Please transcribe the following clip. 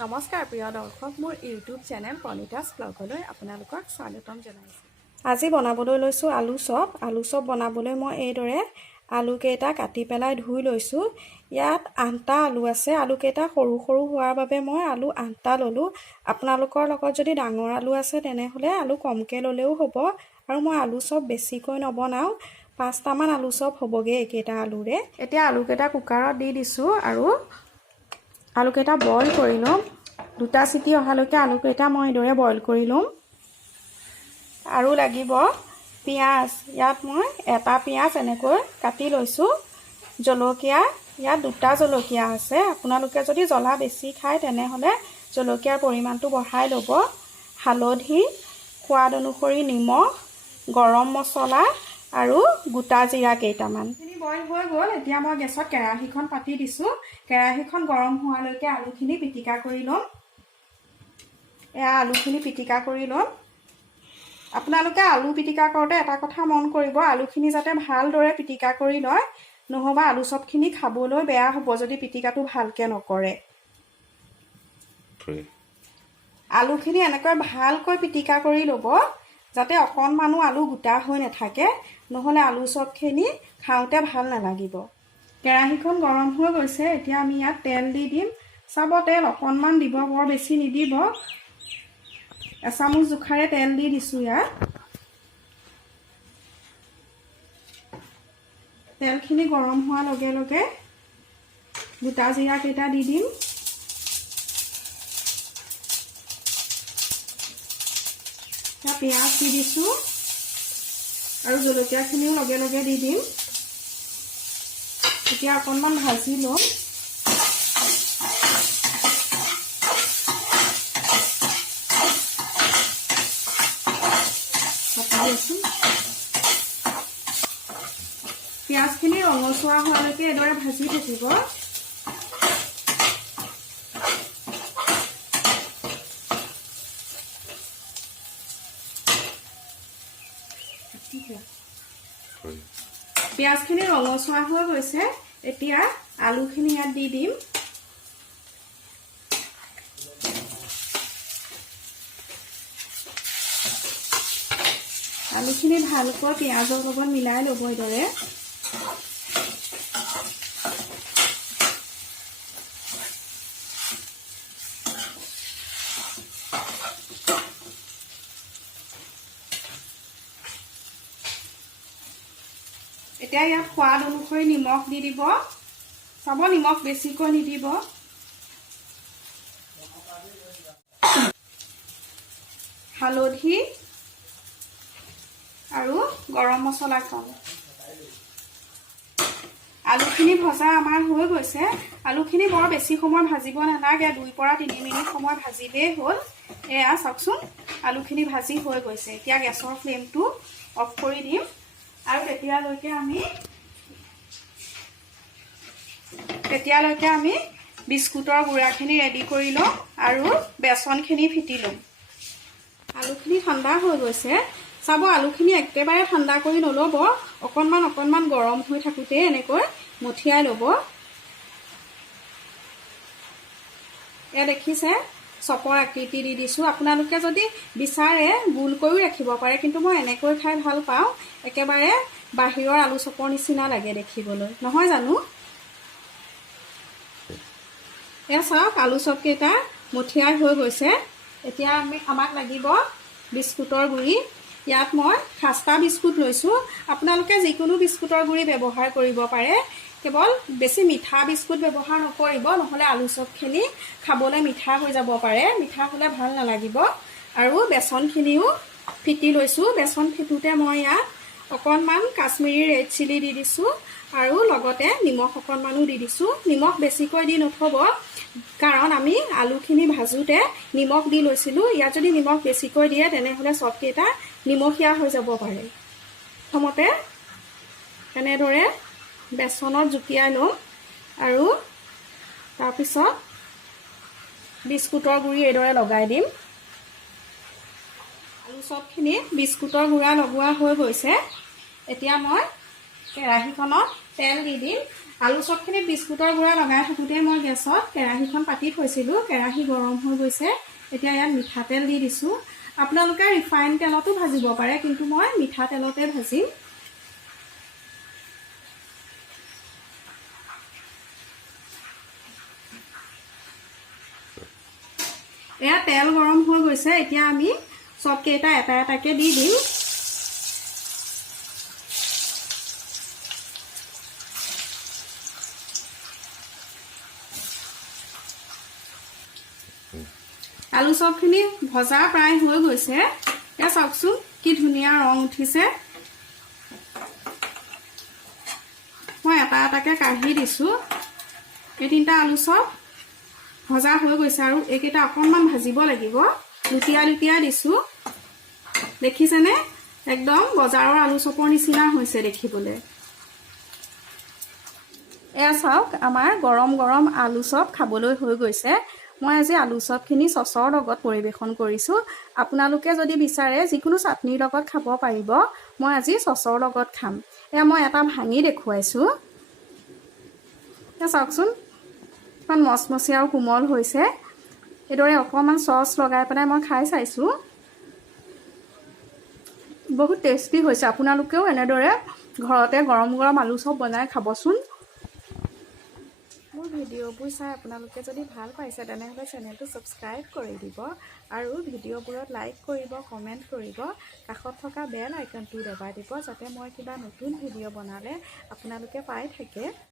নমস্কাৰ প্ৰিয় দৰ্শক, মোৰ ইউটিউব চেনেল প্ৰণীতাছ ব্লগলৈ আপোনালোকক স্বাগতম জনাইছোঁ। আজি বনাবলৈ লৈছোঁ আলু চপ। আলু চপ বনাবলৈ মই এইদৰে আলুকেইটা কাটি পেলাই ধুই লৈছোঁ। ইয়াত 8টা আলু আছে। আলুকেইটা সৰু সৰু হোৱাৰ বাবে মই আলু 8টা ল'লোঁ। আপোনালোকৰ লগত যদি ডাঙৰ আলু আছে তেনেহ'লে আলু কমকৈ ল'লেও হ'ব। আৰু মই আলু চপ বেছিকৈ নবনাওঁ, 5টামান আলু চপ হ'বগৈ এইকেইটা আলুৰে। এতিয়া আলুকেইটা কুকাৰত দি দিছোঁ আৰু আলুকেইটা বইল কৰি ল'ম। 2টা চিটি অহালৈকে আলুকেইটা মই এইদৰে বইল কৰি ল'ম। আৰু লাগিব পিঁয়াজ। ইয়াত মই এটা পিঁয়াজ এনেকৈ কাটি লৈছোঁ। জলকীয়া, ইয়াত 2টা জলকীয়া আছে। আপোনালোকে যদি জ্বলা বেছি খায় তেনেহ'লে জলকীয়াৰ পৰিমাণটো বঢ়াই ল'ব। হালধি, সোৱাদ অনুসৰি নিমখ, গৰম মছলা আৰু গোটা জিৰা কেইটামান। বইল হৈ গ'ল। এতিয়া মই গেছত কেৰাহীখন পাতি দিছোঁ। কেৰাহীখন গৰম হোৱালৈকে আলুখিনি পিটিকা কৰি ল'ম। এয়া আলুখিনি পিটিকা কৰি ল'ম। আপোনালোকে আলু পিটিকা কৰোঁতে এটা কথা মন কৰিব, আলুখিনি যাতে ভালদৰে পিটিকা কৰি লয়, নহ'বা আলু চপখিনি খাবলৈ বেয়া হ'ব যদি পিটিকাটো ভালকৈ নকৰে। আলুখিনি এনেকৈ ভালকৈ পিটিকা কৰি ল'ব যাতে অকণমানো আলু গোটা হৈ নাথাকে, নহ'লে আলু চপখিনি খাওঁতে ভাল নালাগিব। কেৰাহীখন গৰম হৈ গৈছে। এতিয়া আমি ইয়াত তেল দি দিম। চাব, তেল অকণমান দিব, বৰ বেছি নিদিব। এচামুচ জোখাৰে তেল দি দিছোঁ ইয়াত। তেলখিনি গৰম হোৱাৰ লগে লগে গোটা জিৰা কেইটা দি দিম। পিঁয়াজ দি দিছোঁ আৰু জলকীয়াখিনিও লগে লগে দি দিম। এতিয়া অকণমান ভাজি ল'ম। পিঁয়াজখিনি ৰঙচুৱা হোৱালৈকে এইদৰে ভাজি থাকিব। পিঁয়াজখিনি ৰঙচুৱা হৈ গৈছে। এতিয়া আলুখিনি ইয়াত দি দিম। আলুখিনি ভালকৈ পিঁয়াজৰ লগত মিলাই ল'ব এইদৰে। এতিয়া ইয়াত সোৱাদ অনুসৰি নিমখ দি দিব। চাব, নিমখ বেছিকৈ নিদিব। হালধি আৰু গৰম মছলা কম। আলুখিনি ভজা আমাৰ হৈ গৈছে। আলুখিনি বৰ বেছি সময় ভাজিব নালাগে, 2 পৰা 3 মিনিট সময় ভাজিলেই হ'ল। এয়া চাওকচোন, আলুখিনি ভাজি হৈ গৈছে। এতিয়া গেছৰ ফ্লেমটো অফ কৰি দিম আৰু তেতিয়ালৈকে আমি বিস্কুটৰ গুড়াখিনি ৰেডি কৰি ল'ম আৰু বেচনখিনি ফিটি ল'ম। আলুখিনি ঠাণ্ডা হৈ গৈছে। চাব, আলুখিনি একেবাৰে ঠাণ্ডা কৰি নল'ব, অকণমান গৰম হৈ থাকোঁতে এনেকৈ মঠিয়াই ল'ব। এয়া দেখিছে, চপৰ আকৃতি দি দিছোঁ। আপোনালোকে যদি বিচাৰে গোলকৈও ৰাখিব পাৰে, কিন্তু মই এনেকৈ খাই ভাল পাওঁ। একেবাৰে বাহিৰৰ আলু চপৰ নিচিনা লাগে দেখিবলৈ, নহয় জানো? এয়া চাওক, আলু চপকেইটা মঠিয়াই হৈ গৈছে। এতিয়া আমাক লাগিব বিস্কুটৰ গুড়ি। ইয়াত মই খাস্তা বিস্কুট লৈছোঁ। আপোনালোকে যিকোনো বিস্কুটৰ গুড়ি ব্যৱহাৰ কৰিব পাৰে, কেৱল বেছি মিঠা বিস্কুট ব্যৱহাৰ নকৰিব, নহ'লে আলু চপখিনি খাবলৈ মিঠা হৈ যাব পাৰে। মিঠা হ'লে ভাল নালাগিব। আৰু বেচনখিনিও ফিটি লৈছোঁ। বেচন ফিটোতে মই ইয়াত অকণমান কাশ্মীৰী ৰেড চিলি দি দিছোঁ আৰু লগতে নিমখ অকণমানো দি দিছোঁ। নিমখ বেছিকৈ দি নথব, কাৰণ আমি আলুখিনি ভাজোঁতে নিমখ দি লৈছিলোঁ। ইয়াত যদি নিমখ বেছিকৈ দিয়ে তেনেহ'লে চপকেইটা নিমখীয়া হৈ যাব পাৰে। প্ৰথমতে এনেদৰে বেচনত জুপিয়াই ল'ম আৰু তাৰপিছত বিস্কুটৰ গুড়ি এইদৰে লগাই দিম। আলু চপখিনি বিস্কুটৰ গুড়া লগোৱা হৈ গৈছে। এতিয়া মই কেৰাহীখনত তেল দি দিম। আলু চপখিনি বিস্কুটৰ গুড়া লগাই থাকোঁতে মই গেছত কেৰাহীখন পাতি থৈছিলোঁ। কেৰাহী গৰম হৈ গৈছে। এতিয়া ইয়াত মিঠাতেল দি দিছোঁ। আপোনালোকে ৰিফাইন তেলতো ভাজিব পাৰে, কিন্তু মই মিঠাতেলতে ভাজিম। এয়া তেল গৰম হৈ গৈছে। এতিয়া আমি চপকেইটা এটা এটাকৈ দি দিম। আলু চপখিনি ভজা প্ৰায় হৈ গৈছে। এয়া চাওকচোন কি ধুনীয়া ৰং উঠিছে। মই এটা এটাকৈ কাঢ়ি দিছোঁ। এই তিনিটা আলু চপ ভজা হৈ গৈছে আৰু এইকেইটা অকণমান ভাজিব লাগিব। লুটিয়াই লুটিয়াই দিছোঁ। দেখিছেনে? একদম বজাৰৰ আলু চপৰ নিচিনা হৈছে দেখিবলৈ। এয়া চাওক আমাৰ গৰম গৰম আলু চপ খাবলৈ হৈ গৈছে। মই আজি আলু চপখিনি চচৰ লগত পৰিৱেশন কৰিছোঁ। আপোনালোকে যদি বিচাৰে যিকোনো চাটনিৰ লগত খাব পাৰিব। মই আজি চচৰ লগত খাম। এয়া মই এটা ভাঙি দেখুৱাইছোঁ। এয়া চাওকচোন ইমান মচমচীয়া আৰু কোমল হৈছে। এইদৰে অকণমান চচ লগাই পেলাই মই খাই চাইছোঁ। বহুত টেষ্টি হৈছে। আপোনালোকেও এনেদৰে ঘৰতে গৰম গৰম আলু চপ বনাই খাবচোন। মোৰ ভিডিঅ'বোৰ চাই আপোনালোকে যদি ভাল পাইছে তেনেহ'লে চেনেলটো ছাবস্ক্ৰাইব কৰি দিব আৰু ভিডিঅ'বোৰত লাইক কৰিব, কমেণ্ট কৰিব। কাষত থকা বেল আইকনটো দবাই দিব যাতে মই কিবা নতুন ভিডিঅ' বনালে আপোনালোকে পাই থাকে।